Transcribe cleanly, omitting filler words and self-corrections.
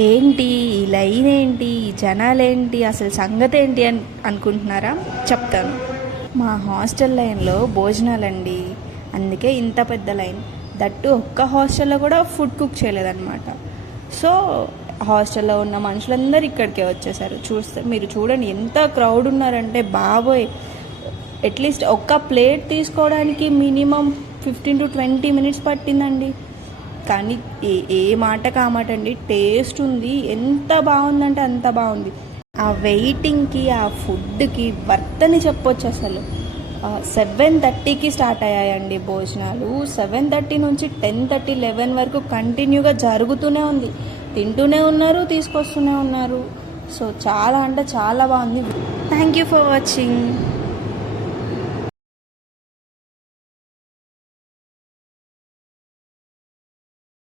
ఏంటి ఈ లైన్ ఏంటి, ఈ జనాలేంటి, అసలు సంగతి ఏంటి అని అనుకుంటున్నారా? చెప్తాను. మా హాస్టల్ లైన్లో భోజనాలండి, అందుకే ఇంత పెద్ద లైన్. దట్టు ఒక్క హాస్టల్లో కూడా ఫుడ్ కుక్ చేయలేదన్నమాట. సో హాస్టల్లో ఉన్న మనుషులందరూ ఇక్కడికే వచ్చేసారు. మీరు చూడండి ఎంత క్రౌడ్ ఉన్నారంటే బాబోయ్, అట్లీస్ట్ ఒక్క ప్లేట్ తీసుకోవడానికి మినిమం 15 to 20 మినిట్స్ పట్టిందండి. కానీ ఏ మాట కామాట అండి, టేస్ట్ ఉంది, ఎంత బాగుందంటే అంత బాగుంది. ఆ వెయిటింగ్కి, ఆ ఫుడ్కి వర్త్ అని చెప్పొచ్చు. అసలు 7:30కి స్టార్ట్ అయ్యాయండి భోజనాలు. 7:30 నుంచి 10:30, 11 వరకు కంటిన్యూగా జరుగుతూనే ఉంది. తింటూనే ఉన్నారు, తీసుకొస్తూనే ఉన్నారు. సో చాలా అంటే చాలా బాగుంది. Thank you for watching.